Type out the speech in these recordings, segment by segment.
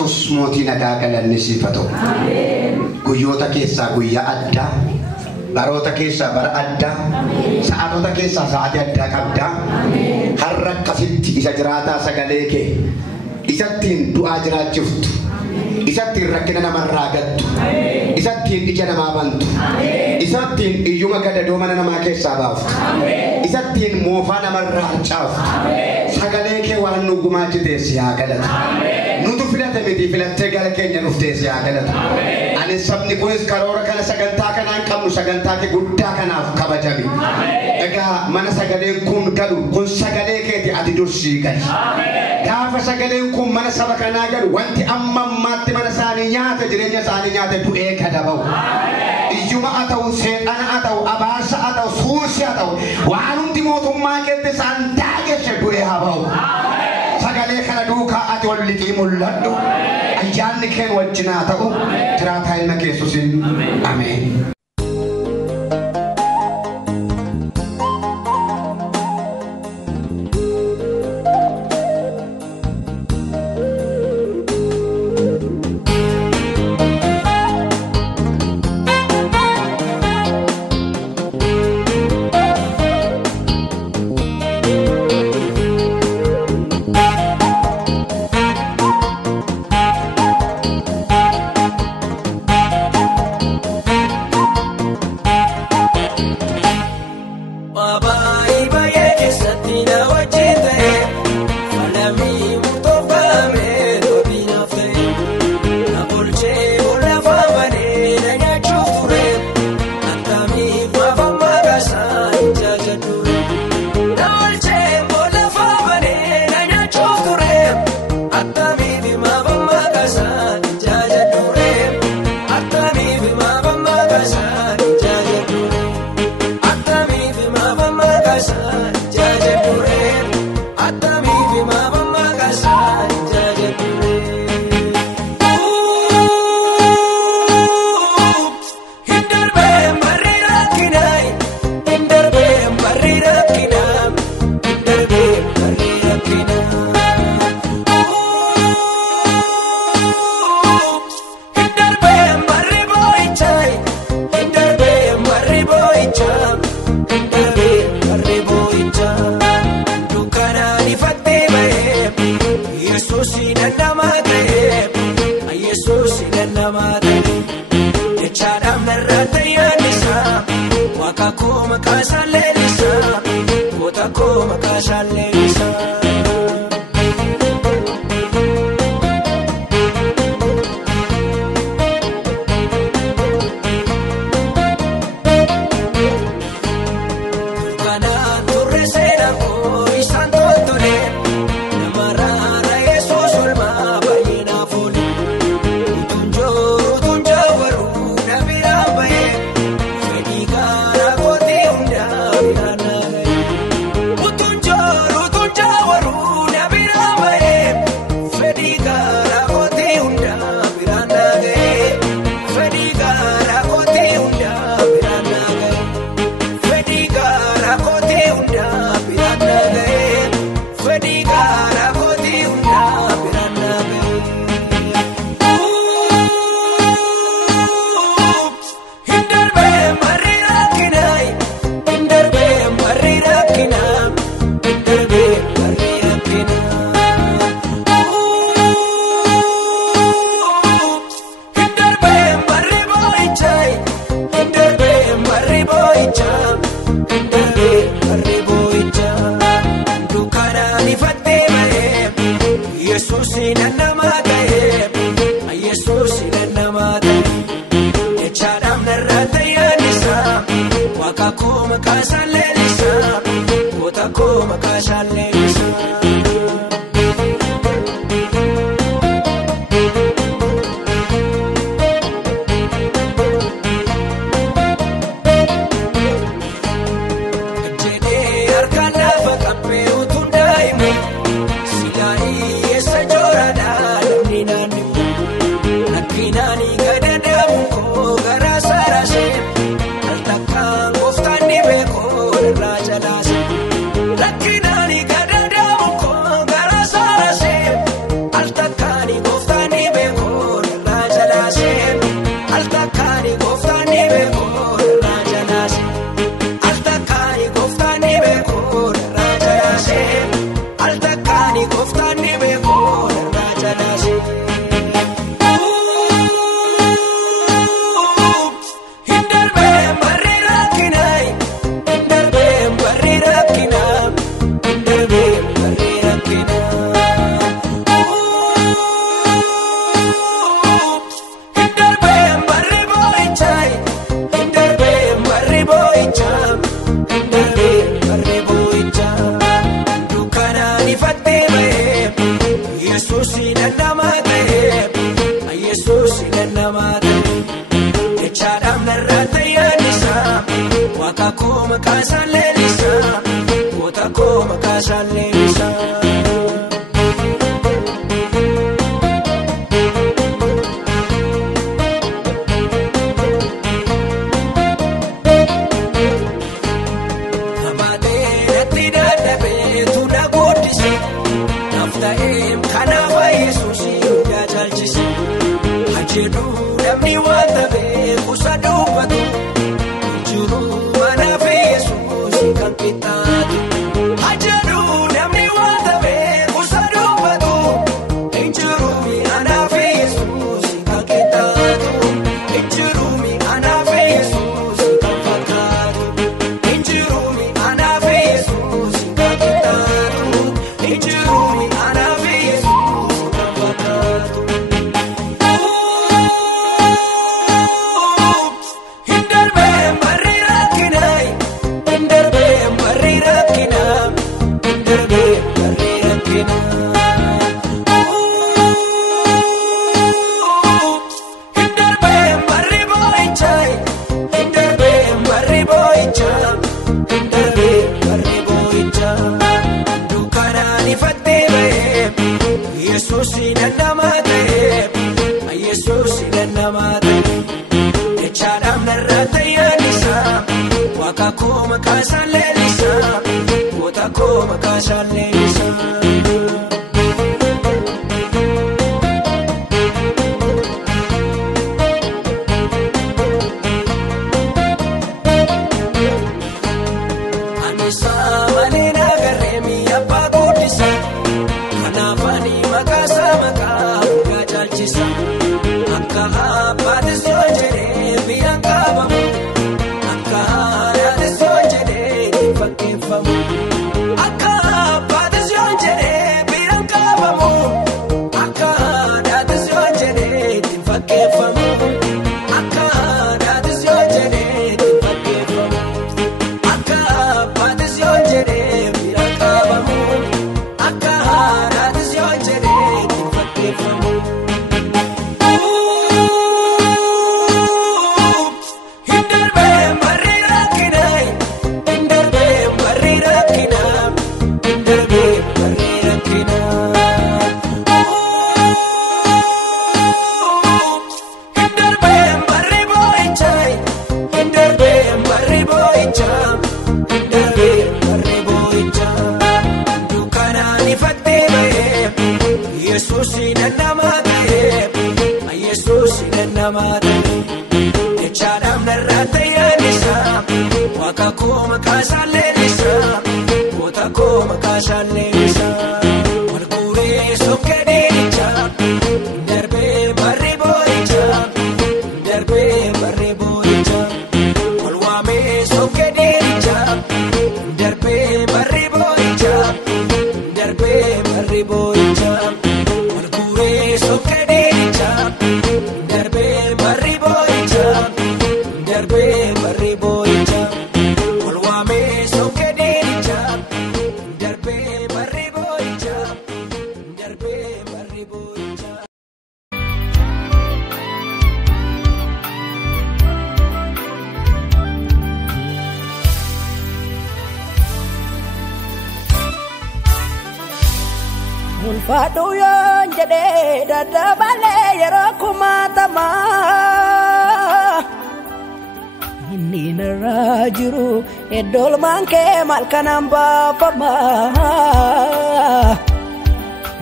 Yesus mootii nagaa galanni siifatu. Guyyoota keessaa guyyaa addaa, baroota keessaa bara addaa, sa'aatota keessaa sa'aatii addaa qabdaa. Har'a akkasitti isa jiraataa sagalee kee isattiin du'aa jiraachiftu, isattiin rakkina namarraa gattu, isattiin ija namaa bantu, isattiin iyyuma gadadoo mana namaa keessaa baaftu, isattiin moofaa namarraa harcaaftu. Sagalee kee waan nu gumaachitees yaa galatu. Nutu filate miti filattee gara keenya dhuftees yaa galatu. Ani sabni kunis karoora kana sagantaa kanaan qabnu sagantaa kee guddaa kanaaf kabajami. Egaa mana sagaleen kun galu kun sagalee keeti ati dursii gali. Gaafa sagaleen kun mana saba kanaa galu wanti amma ammaatti mana isaanii nyaata jireenya isaanii nyaata du'ee gadabawu. Iyyuma haa ta'u seexana haa ta'u abaarsa haa ta'u suusi haa ta'u waan hundi mootummaa keetti isaan daageshe du'ee haa bahu. Sagalee kana duukaa ati ol liqii mul'adhu. Ayyaanni keen wajjin haa ta'u jiraataa ilma Yesuusiin ameen. Al takkan goftaan ni beekoo. darbe barre boicha dukana ifatte bahe Yesus inanamate Yesus inanamate echadam narrate yanisa wakakoma kasalelisa wotakoma kasalelisa Namni wanta beeku saduubatu jiru mana Yesus kan kitaatu ajadu namni wanta beeku saduubatu jiru mana Yesus kan kitaatu jiru mana Yesus kan fakkaatu jiru mana Yesus kan kitaatu jiru mana Yesus kan fakkaatu Yesus inanamate echadam narrate yanisa wakakoma kasalelisa wotakoma kasalelisa anisa malena garemi abba godisa kanafani makasa maka gajalchisa akka abbaate soojere biyyan qabamu akka haadhaate soojere fakkeeffamu akka abbaate soojere biyyan qabamu akka haadhaate soojere fakkeeffamu akka haadhaate soojere fakkeeffamu akka abbaate soojere biyyan qabamu akka haadhaate soojere fakkeeffamu Yesus inanamate echadam narrate yanisa wakakoma kasalelisa wotakoma kasalelisa walkure sokedenicha darbe barre boicha walwame sokedenicha darbe barre boicha walkure sokedenicha darbe barre boicha walwame sokedenicha darbe barre boicha Ulfaadhu yoon jedhee daddabalee yeroo kumaatamaa inni narraa jiru eddoolmaan kee maal kanaan baafamaa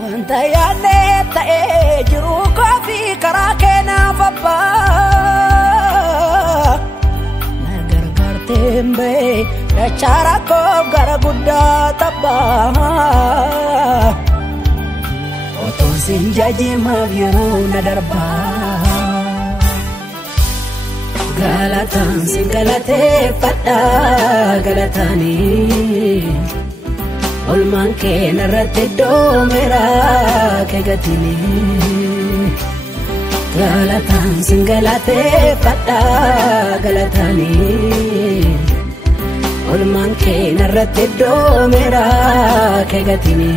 wanta yaadnee ta'ee jiru koofii karaa kee naaf abbaa na gargaarteen ba'ee dachaa rakkoof gara guddaa tabbaa otoon sin jajimaaf yeroo na darbaa galatan sin galateeffadha galatanii olmaan kee narratti doomeera keegatini galatan sin galateeffadha galatanii olmaan kee narratti doomeera kee gatini.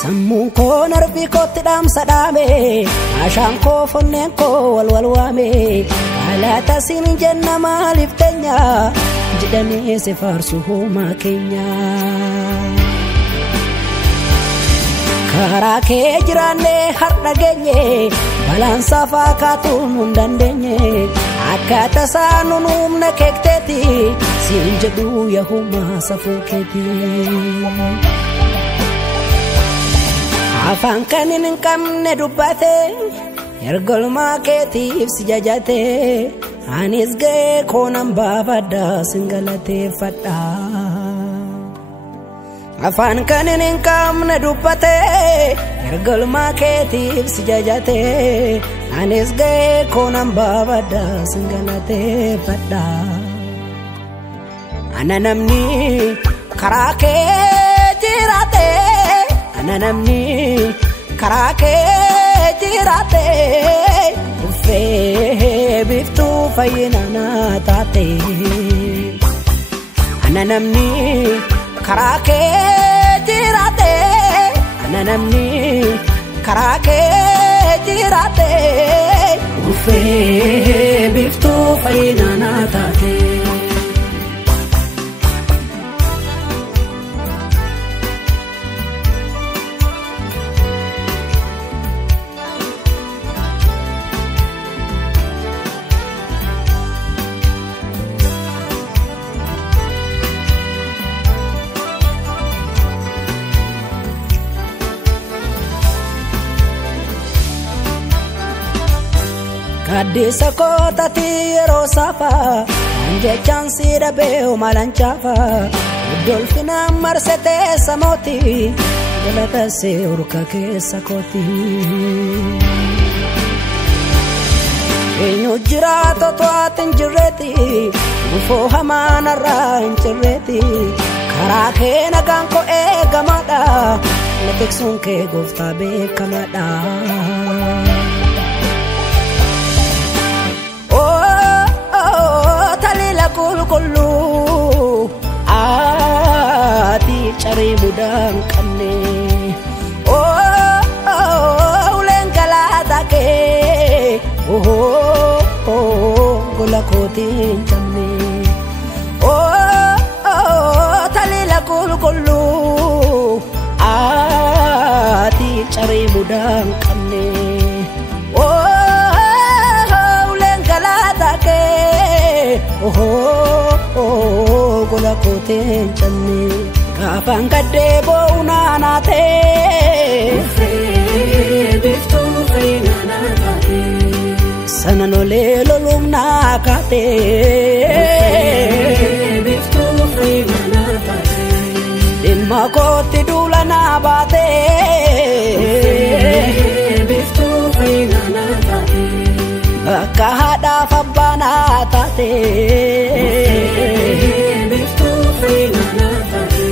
Sammuun koo narbii kootti dhaamsa dhaame ashaan koo fonneen koo wal waame alaata siin jenna maaliif teenya jedhanii si faarsu uumaa keenya. Karaa kee jiraanne har'a geenye balaan safaa kaatuun hin dandeenye akkaataa isaan nun humna keekteeti siin jedhu yahumaa safuu keeti. Afaan kan hin qabne dubbate ergolmaa keetiif si jajate anis ga'ee koonan baafadha sin galateeffadha. Afaan kan hin qabne dubbate ergolmaa keetiif si jajate anis ga'ee koonan baafadha sin galateeffadha. Ana namni karaa kee jiraate ana namni karaa kee jiraate dhufee biiftuu fayyina naa taate. Ana namni karaa kee jiraate ana namni karaa kee jiraate dhufee biiftuu fayyina naa taate. Adeessa kootati yeroo safaa anjechaan si dhabee malan chaafaa dolfinaan marsetee samooti galata see urka keessa kooti. Eenyu jiraata to'aati hin jirreeti gufoo hamaan irraa hin cirreeti karaa kee nagaan koo eegamaadha na tiksuun kee gooftaa beekamaadha. Kullu ati carii mudaan qabne uleen galaataa kee gola kootiin cabne taliila qulqullu ati carii mudaan qabne uleen galaataa kee gola kootiin cabne gaafaan gaddee bo'uunaa naatee biiftuu fayyina naa taate sana nolee loluuf naa kaatee biiftuu fayyina naa taate dhimma kootti duula naa baatee biiftuu fayyina naa taate akka haadhaaf abbaa naa taate biiftuu fayyina naa taate.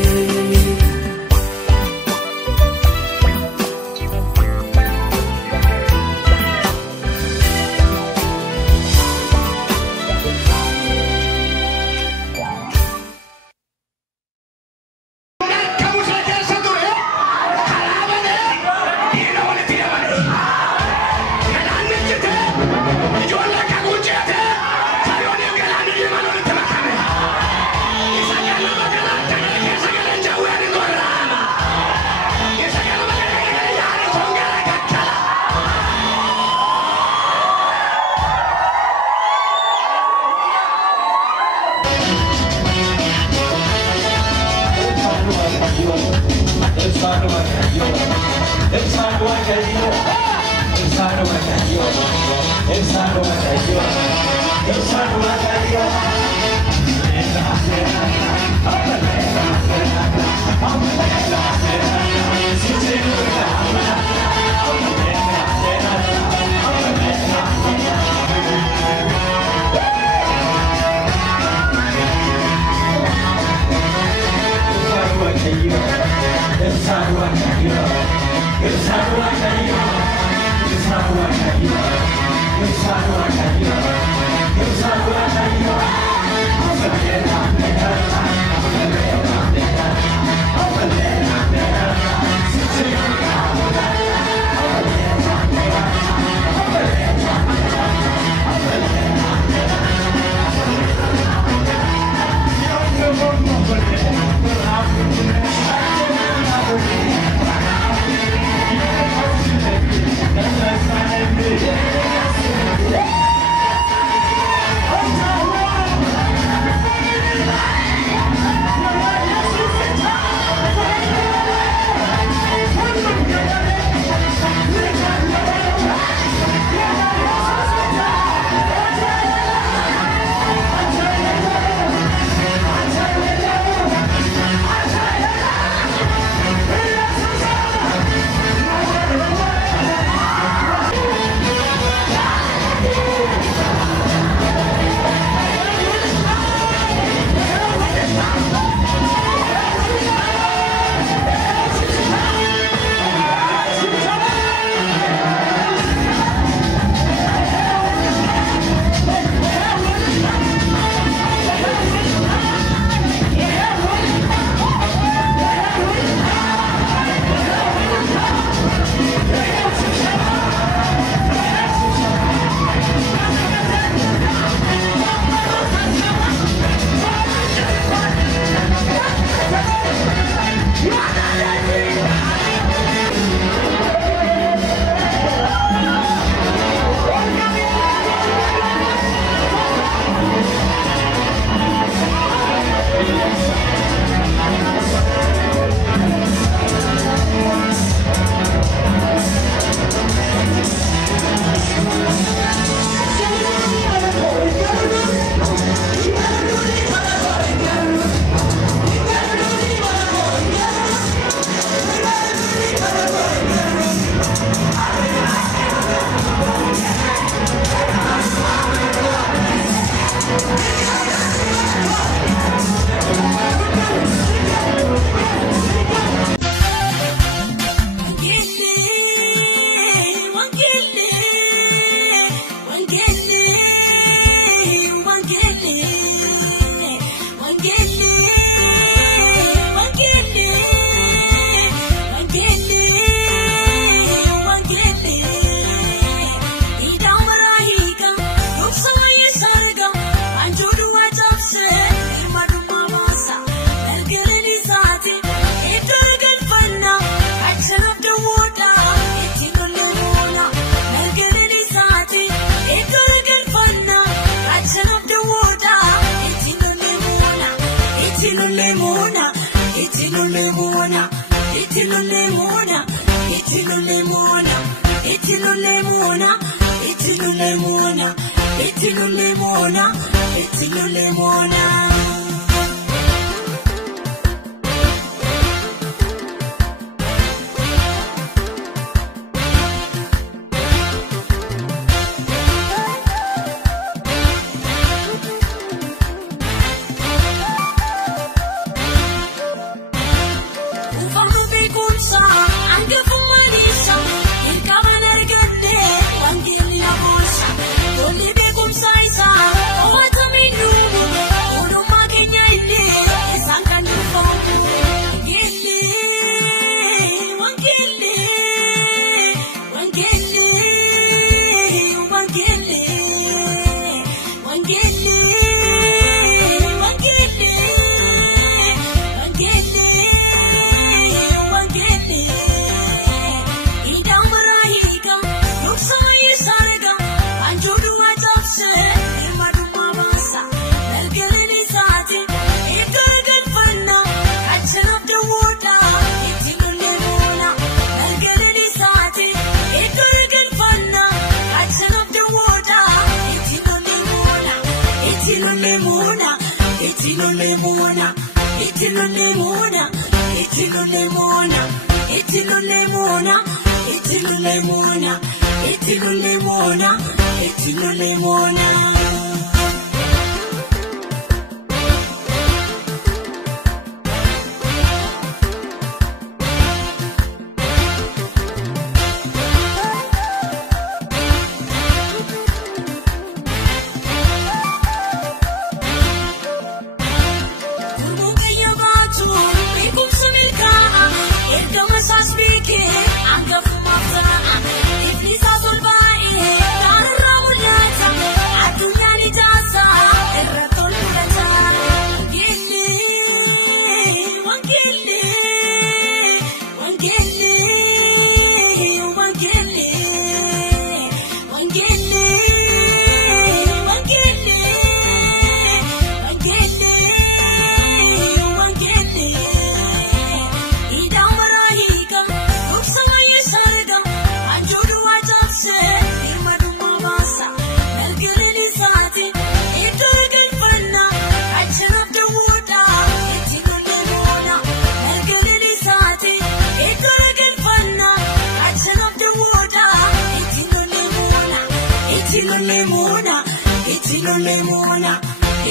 lemona,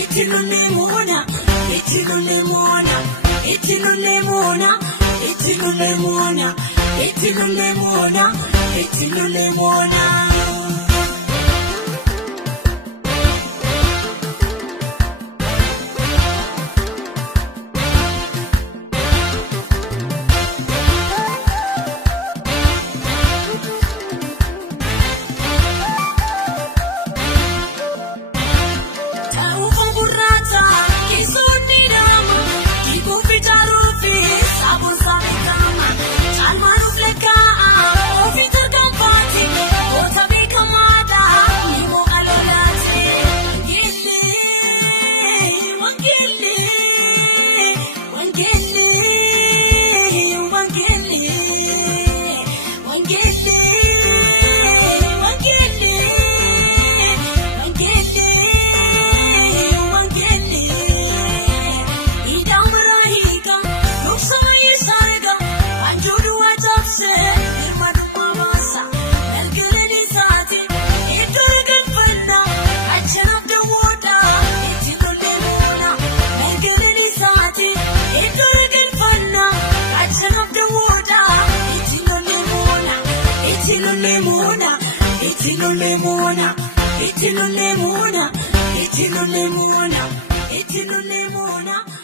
itilo lemona, itilo lemona, itilo lemona, itilo lemona, itilo lemona, itilo lemona. Itilo lemona, itilo lemona, itilo lemona, itilo lemona.